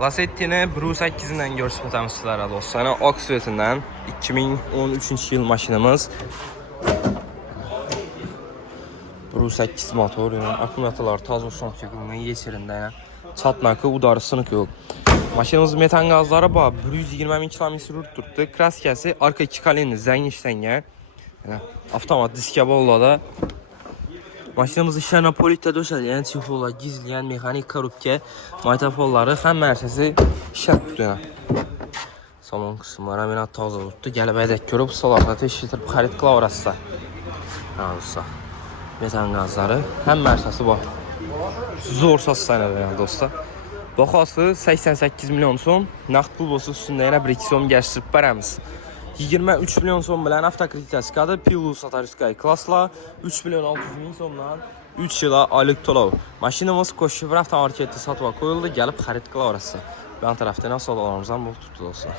Lasettini Bru 8-dən görsətəm sizlərə dostlar. Oxford'dan 2013 yıl maşınımız. Bru 8 motor, akkumulyatorlar taz olsun fiqilinin yeçerində. Çatnakı, udarı sınıq yox. Maşınımız metan qazları var. 120 km tutdu. Kraskəsi arka 2 kalenli zəng işlənə. Avtomat diskaballa da. Maşınımız şərnapolitdə döşələyən, çifola, gizləyən, mexanik korubka, maytafolları, həm mərsəsi işət tutuyor. Salon qısımları əminat taza tutdu. Gəlib ədək görüb, salaqda teşkilətir, xarit klavrası. Metan qazları, həm mərsəsi var. Zorsaz sənədir yəni dostlar. Baxası 88 milyon son, naqd pul bosu üstündə yenə 1-2 son gəşdirib bərəmiz. 23 milyon son bilən avtokritikasikadır, Pilus Atariskay klasla 3 milyon 600 min sondan 3 yıla aylık tolov. Maşinimiz Koşşifir avtomarketdə satıva koyuldu, gəlib xarit klavrası. Ben tərəfdə nasıl olanlarımızdan bol tutdu dostlar.